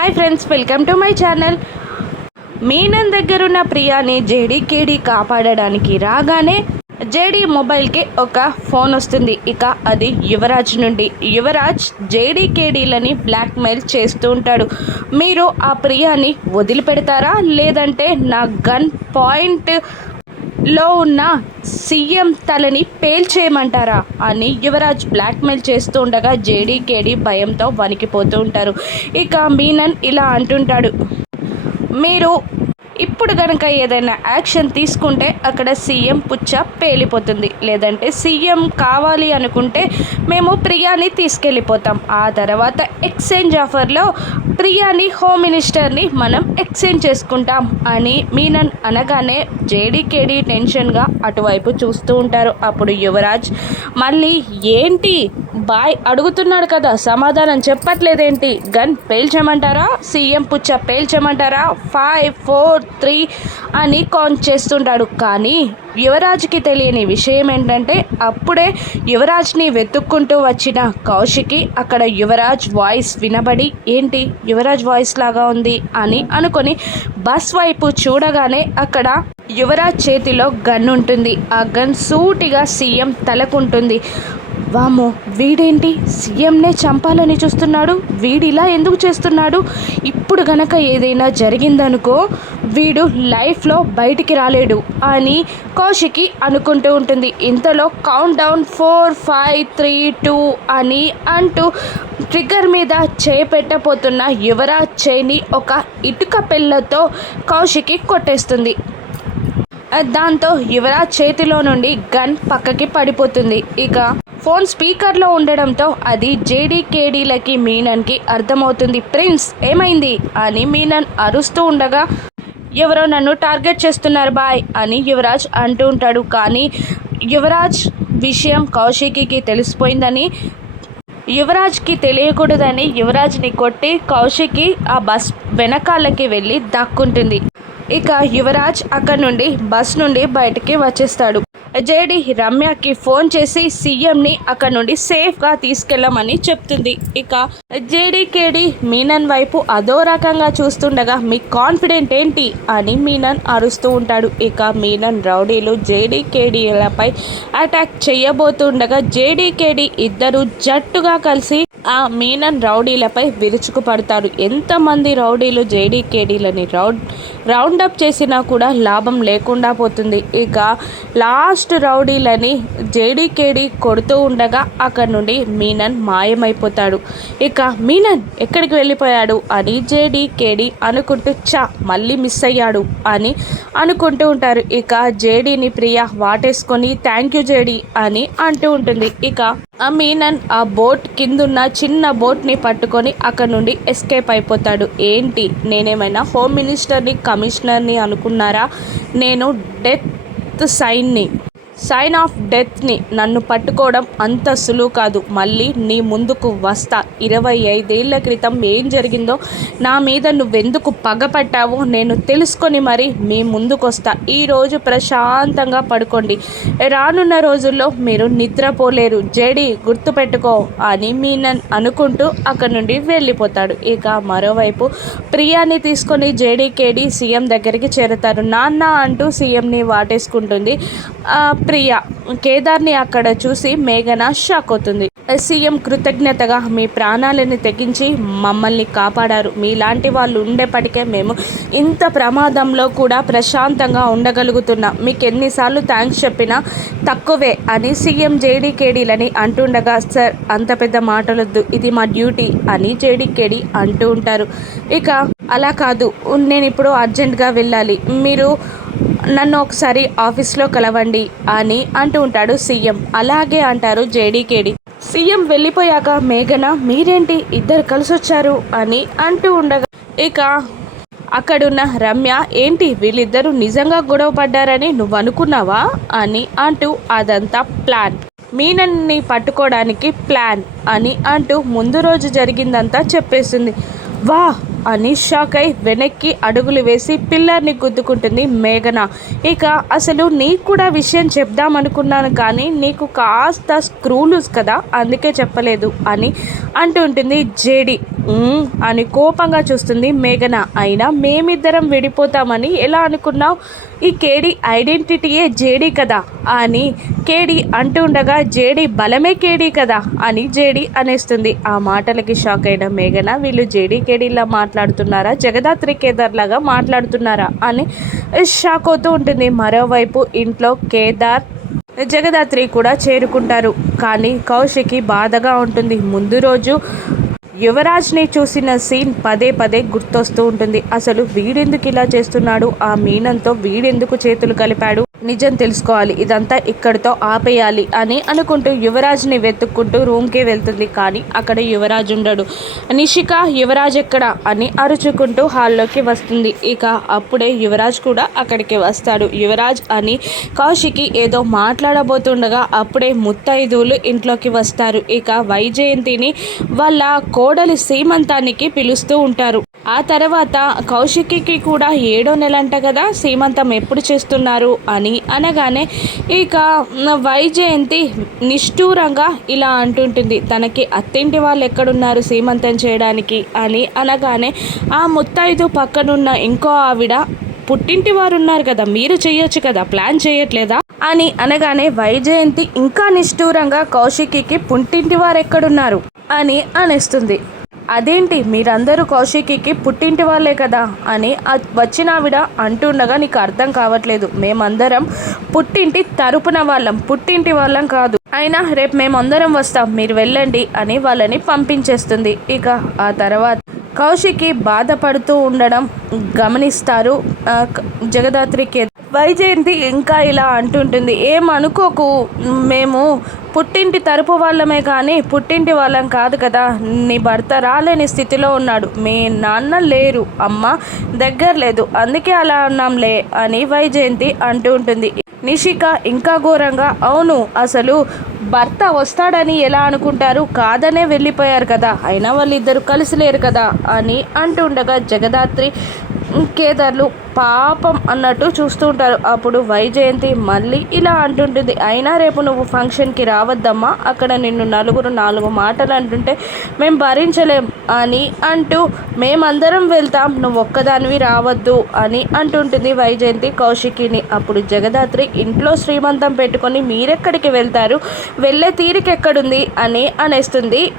Hi friends welcome to my channel. Menon దగ్గరున్న ప్రియాని JD కేడీ కాపాడడానికి రాగానే జేడీ మొబైల్కి ఒక ఫోన్ వస్తుంది. ఇక అది యువరాజ్ నుండి. యువరాజ్ జేడీ కేడీలని బ్లాక్మెయిల్ చేస్తూ ఉంటాడు. మీరు ఆ ప్రియాని వదిలిపెడతారా? లేదంటే నా గన్ పాయింట్ లో ఉన్న సీఎం తలని పేల్చేయమంటారా అని యువరాజ్ బ్లాక్మెయిల్ చేస్తూ ఉండగా జేడీకేడీ భయంతో వణికిపోతూ ఉంటారు. ఇక మీనన్ ఇలా అంటుంటాడు. మీరు ఇప్పుడు కనుక ఏదైనా యాక్షన్ తీసుకుంటే అక్కడ సీఎం పుచ్చ పేలిపోతుంది. లేదంటే సీఎం కావాలి అనుకుంటే మేము ప్రియాని తీసుకెళ్ళిపోతాం. ఆ తర్వాత ఎక్స్చేంజ్ ఆఫర్లో ప్రియాని హోమ్ మినిస్టర్ని మనం ఎక్స్చేంజ్ చేసుకుంటాం అని మీనన్ అనగానే జేడీకేడి టెన్షన్గా అటువైపు చూస్తూ ఉంటారు. అప్పుడు యువరాజ్ మళ్ళీ ఏంటి? బాయ్ అడుగుతున్నాడు కదా సమాధానం చెప్పట్లేదేంటి? గన్ పేల్చమంటారా? సీఎం పుచ్చ పేల్చమంటారా? ఫైవ్ ఫోర్ త్రీ అని కౌంట్ చేస్తుంటాడు. కానీ యువరాజ్కి తెలియని విషయం ఏంటంటే అప్పుడే యువరాజ్ని వెతుక్కుంటూ వచ్చిన కౌశికి అక్కడ యువరాజ్ వాయిస్ వినబడి ఏంటి? యువరాజ్ వాయిస్ లాగా ఉంది అని అనుకొని బస్ వైపు చూడగానే అక్కడ యువరాజ్ చేతిలో గన్ ఉంటుంది. ఆ గన్ సూటిగా సీఎం తలకుంటుంది. వామో వీడేంటి? సీఎంనే చంపాలని చూస్తున్నాడు. వీడిలా ఎందుకు చేస్తున్నాడు? ఇప్పుడు గనక ఏదైనా జరిగిందనుకో వీడు లైఫ్లో బయటికి రాలేడు అని కౌశికి అనుకుంటూ ఉంటుంది. ఇంతలో countdown four five three two అని అంటూ ట్రిగ్గర్ మీద చేపెట్టబోతున్న యువరాజ్ చేని ఒక ఇటుక పిల్లతో కౌశికి కొట్టేస్తుంది. దాంతో యువరాజ్ చేతిలో నుండి గన్ పక్కకి పడిపోతుంది. ఇక ఫోన్ స్పీకర్లో ఉండడంతో అది జేడీకేడీలకి మీనన్కి అర్థమవుతుంది. ప్రిన్స్ ఏమైంది? అని మీనన్ అరుస్తూ ఉండగా ఎవరో నన్ను టార్గెట్ చేస్తున్నారు బాయ్ అని యువరాజ్ అంటూ ఉంటాడు. కానీ యువరాజ్ విషయం కౌశికి తెలిసిపోయిందని యువరాజ్కి తెలియకూడదని యువరాజ్ని కొట్టి కౌశికి ఆ బస్ వెనకాలకి వెళ్ళి దక్కుంటుంది. ఇక యువరాజ్ అక్కడి నుండి బస్ నుండి బయటికి వచ్చేస్తాడు. జేడి రమ్యకి ఫోన్ చేసి సీఎంని అక్కడ నుండి సేఫ్గా తీసుకెళ్ళమని చెప్తుంది. ఇక జేడీకేడి మీనన్ వైపు అదో రకంగా చూస్తుండగా మీ కాన్ఫిడెంట్ ఏంటి అని మీనన్ అరుస్తూ ఉంటాడు. ఇక మీనన్ రౌడీలు జేడీకేడీలపై అటాక్ చేయబోతుండగా జేడీకేడీ ఇద్దరు జట్టుగా కలిసి ఆ మీనన్ రౌడీలపై విరుచుకుపడతారు. ఎంతమంది రౌడీలు జేడీకేడీలని రౌడ్ రౌండప్ చేసినా కూడా లాభం లేకుండా పోతుంది. ఇక లాస్ట్ రౌడీలని జేడీకేడీ కొడుతూ ఉండగా అక్కడ నుండి మీనన్ మాయమైపోతాడు. ఇక మీనన్ ఎక్కడికి వెళ్ళిపోయాడు అని జేడీకేడీ అనుకుంటూ చా మళ్ళీ మిస్ అయ్యాడు అని అనుకుంటూ ఉంటారు. ఇక జేడీని ప్రియ వాటేసుకొని థ్యాంక్ యూ జేడీ అని అంటూ ఉంటుంది. ఇక అమీనన్ ఆ బోట్ కిందున్న చిన్న బోట్ని పట్టుకొని అక్కడ నుండి ఎస్కేప్ అయిపోతాడు. ఏంటి? నేనేమైనా హోమ్ మినిస్టర్ని కమిషనర్ని అనుకున్నారా? నేను డెత్ సైన్ని. సైన్ ఆఫ్ డెత్ని నన్ను పట్టుకోవడం అంత సులువు కాదు. మళ్ళీ నీ ముందుకు వస్తా. ఇరవై ఐదేళ్ళ క్రితం ఏం జరిగిందో నా మీద నువ్వెందుకు పగపట్టావో నేను తెలుసుకొని మరి మీ ముందుకు వస్తా ఈరోజు ప్రశాంతంగా పడుకోండి. రానున్న రోజుల్లో మీరు నిద్రపోలేరు. జడి గుర్తుపెట్టుకో అని మీ నన్ను అనుకుంటూ అక్కడ నుండి వెళ్ళిపోతాడు. ఇక మరోవైపు ప్రియాని తీసుకొని జేడీకేడీ సీఎం దగ్గరికి చేరుతారు. నాన్న అంటూ సీఎంని వాటేసుకుంటుంది. ప్రియ. కేదార్ని అక్కడ చూసి మేఘన షాక్ అవుతుంది. సీఎం కృతజ్ఞతగా మీ ప్రాణాలని తెగించి మమ్మల్ని కాపాడారు. మీలాంటి వాళ్ళు ఉండేప్పటికే మేము ఇంత ప్రమాదంలో కూడా ప్రశాంతంగా ఉండగలుగుతున్నాం. మీకు ఎన్నిసార్లు థ్యాంక్స్ చెప్పినా తక్కువే అని సీఎం జేడీకేడీలని అంటుండగా సార్ అంత పెద్ద మాటలొద్దు. ఇది మా డ్యూటీ అని జేడీకేడీ అంటూ ఉంటారు. ఇక అలా కాదు. నేను ఇప్పుడు అర్జెంటుగా వెళ్ళాలి. మీరు నన్ను ఒకసారి ఆఫీస్లో కలవండి అని అంటూ ఉంటాడు సీఎం. అలాగే అంటారు జేడీకేడి. సీఎం వెళ్ళిపోయాక మేఘన మీరేంటి? ఇద్దరు కలిసి వచ్చారు అని అంటూ ఉండగా ఇక అక్కడున్న రమ్య ఏంటి? వీళ్ళిద్దరూ నిజంగా గొడవ పడ్డారని నువ్వు అనుకున్నావా? అని అంటూ అదంతా ప్లాన్. మీనన్ని పట్టుకోవడానికి ప్లాన్ అని అంటూ ముందు రోజు జరిగిందంతా చెప్పేస్తుంది వా అని షాక్ అయి వెనక్కి అడుగులు వేసి పిల్లర్ని గుద్దుకుంటుంది మేఘన. ఇక అసలు నీకు కూడా విషయం చెప్దామనుకున్నాను కానీ నీకు కాస్త స్క్రూలూస్ కదా అందుకే చెప్పలేదు అని అంటుంటుంది జేడి. అని కోపంగా చూస్తుంది మేఘన. అయినా మేమిద్దరం విడిపోతామని ఎలా అనుకున్నావు? ఈ కేడి ఐడెంటిటీయే జేడి కదా అని కేడి అంటుండగా ఉండగా జేడి బలమే కేడి కదా అని జేడి అనేస్తుంది. ఆ మాటలకి షాక్ అయిన మేఘన వీళ్ళు జేడి కేడీలా మాట్లాడుతున్నారా? జగదాత్రి కేదార్ లాగా మాట్లాడుతున్నారా? అని షాక్ అవుతూ ఉంటుంది. మరోవైపు ఇంట్లో కేదార్ జగదాత్రి కూడా చేరుకుంటారు. కానీ కౌశికి బాధగా ఉంటుంది. ముందు రోజు యువరాజ్ని చూసిన సీన్ పదే పదే గుర్తొస్తూ ఉంటుంది. అసలు వీడెందుకు ఇలా చేస్తున్నాడు? ఆ మీనంతో వీడెందుకు చేతులు కలిపాడు? నిజం తెలుసుకోవాలి. ఇదంతా ఇక్కడితో ఆపేయాలి అని అనుకుంటూ యువరాజ్ని వెతుక్కుంటూ రూమ్కే వెళ్తుంది. కానీ అక్కడ యువరాజ్ ఉండడు. నిషిక యువరాజ్ ఎక్కడ? అని అరుచుకుంటూ హాల్లోకి వస్తుంది. ఇక అప్పుడే యువరాజ్ కూడా అక్కడికి వస్తాడు. యువరాజ్ అని కౌశికి ఏదో మాట్లాడబోతుండగా అప్పుడే ముత్తైదువులు ఇంట్లోకి వస్తారు. ఇక వైజయంతిని వాళ్ళ కోడలి సీమంతానికి పిలుస్తూ ఉంటారు. ఆ తర్వాత కౌశికికి కూడా ఏడో నెల అంట కదా సీమంతం ఎప్పుడు చేస్తున్నారు అని అనగానే ఇక వైజయంతి నిష్ఠూరంగా ఇలా అంటుంటుంది తనకి అత్తింటి వాళ్ళు ఎక్కడున్నారు సీమంతం చేయడానికి అని అనగానే ఆ ముత్తైదు పక్కనున్న ఇంకో ఆవిడ పుట్టింటి వారు ఉన్నారు కదా మీరు చేయొచ్చు కదా ప్లాన్ చేయట్లేదా? అని అనగానే వైజయంతి ఇంకా నిష్ఠూరంగా కౌశికికి పుట్టింటి వారు ఎక్కడున్నారు అని అనేస్తుంది. అదేంటి? మీరందరూ కౌశికి పుట్టింటి వాళ్ళే కదా అని ఆ వచ్చిన ఆవిడ అంటుండగా నీకు అర్థం కావట్లేదు. మేమందరం పుట్టింటి తరపున వాళ్ళం. పుట్టింటి వాళ్ళం కాదు. అయినా రేపు మేమందరం వస్తాం. మీరు వెళ్ళండి అని వాళ్ళని పంపించేస్తుంది. ఇక ఆ తర్వాత కౌశికి బాధపడుతూ ఉండడం గమనిస్తారు. జగదాత్రికి వైజయంతి ఇంకా ఇలా అంటుంటుంది. ఏం అనుకోకు మేము పుట్టింటి తరపు వాళ్ళమే కానీ పుట్టింటి వాళ్ళం కాదు కదా. నీ భర్త రాలేని స్థితిలో ఉన్నాడు. మీ నాన్న లేరు. అమ్మ దగ్గర లేదు. అందుకే అలా అన్నాంలే అని వైజయంతి అంటూ ఉంటుంది. నిషిక ఇంకా ఘోరంగా అవును అసలు భర్త వస్తాడని ఎలా అనుకుంటారు? కాదనే వెళ్ళిపోయారు కదా. అయినా వాళ్ళిద్దరూ కలిసి లేరు కదా అని అంటుండగా జగదాత్రి కేదార్లు పాపం అన్నట్టు చూస్తూ ఉంటారు. అప్పుడు వైజయంతి మళ్ళీ ఇలా అంటుంటుంది. అయినా రేపు నువ్వు ఫంక్షన్కి రావద్దమ్మా. అక్కడ నిన్ను నలుగురు నాలుగు మాటలు అంటుంటే మేము భరించలేం అని అంటూ మేమందరం వెళ్తాం. నువ్వు ఒక్కదానివి రావద్దు అని అంటుంటుంది వైజయంతి కౌశికిని. అప్పుడు జగదాత్రి ఇంట్లో శ్రీమంతం పెట్టుకొని మీరెక్కడికి వెళ్తారు? వెళ్ళే తీరికెక్కడుంది? అని అనేస్తుంది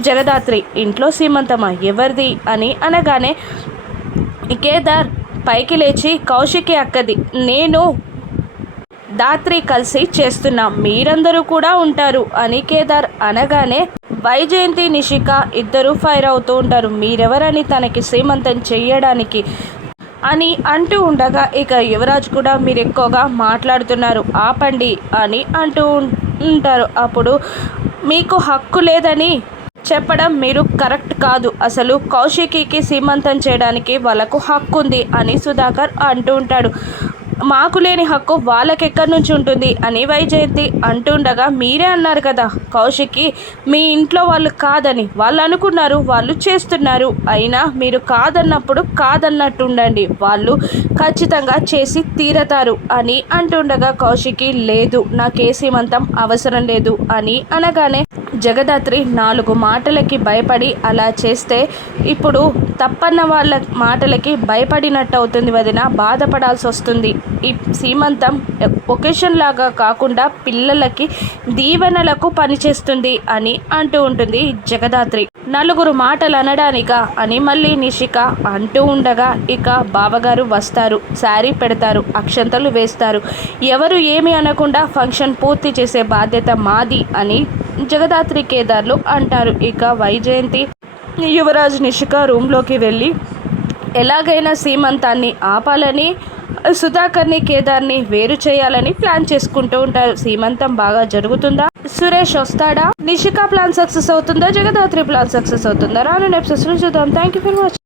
జగదాత్రి ఇంట్లో సీమంతమా ఎవరిది? అని అనగానే కేదార్ పైకి లేచి కౌశికి అక్కది. నేను దాత్రి కలిసి చేస్తున్నాం. మీరందరూ కూడా ఉంటారు. అని కేదార్ అనగానే వైజయంతి నిషిక ఇద్దరు ఫైర్ అవుతూ ఉంటారు. మీరెవరని తనకి సీమంతం చేయడానికి అని అంటూ ఉండగా ఇక యువరాజ్ కూడా మీరు ఎక్కువగా మాట్లాడుతున్నారు. ఆపండి అని అంటూ ఉంటారు. అప్పుడు మీకు హక్కు లేదని చెప్పడం మీరు కరెక్ట్ కాదు. అసలు కౌశికికి సీమంతం చేయడానికి వాళ్ళకు హక్కు ఉంది అని సుధాకర్ అంటూ ఉంటాడు. మాకు లేని హక్కు వాళ్ళకి ఎక్కడి నుంచి ఉంటుంది అని వైజయంతి అంటుండగా మీరే అన్నారు కదా కౌశికి మీ ఇంట్లో వాళ్ళు కాదని. వాళ్ళు అనుకున్నారు వాళ్ళు చేస్తున్నారు. అయినా మీరు కాదన్నప్పుడు కాదన్నట్టు ఉండండి వాళ్ళు ఖచ్చితంగా చేసి తీరతారు అని అంటుండగా కౌశికి లేదు నాకు ఏ సీమంతం అవసరం లేదు అని అనగానే జగదాత్రి నాలుగు మాటలకి భయపడి అలా చేస్తే ఇప్పుడు తప్పన్న వాళ్ళ మాటలకి భయపడినట్టు అవుతుంది వదిన. బాధపడాల్సి వస్తుంది. ఈ సీమంతం ఒకేషన్ లాగా కాకుండా పిల్లలకి దీవెనలకు పనిచేస్తుంది అని అంటూ ఉంటుంది జగదాత్రి. నలుగురు మాటలు అనడానిక అని మళ్ళీ నిషిక అంటూ ఉండగా ఇక బావగారు వస్తారు. శారీ పెడతారు అక్షంతలు వేస్తారు. ఎవరు ఏమి అనకుండా ఫంక్షన్ పూర్తి చేసే బాధ్యత మాది అని జగదాత్రి కేదార్లు అంటారు. ఇక వైజయంతి యువరాజ్ నిషిక రూమ్లోకి వెళ్ళి ఎలాగైనా సీమంతాన్ని ఆపాలని సుధాకర్ని కేదార్ని వేరు చేయాలని ప్లాన్ చేసుకుంటూ ఉంటారు. సీమంతం బాగా జరుగుతుందా? సురేష్ వస్తాడా? నిషిక ప్లాన్ సక్సెస్ అవుతుందా? జగదాత్రి ప్లాన్ సక్సెస్ అవుతుందా? రాను ఎపిసోడ్స్ చూద్దాం. Thank you for watching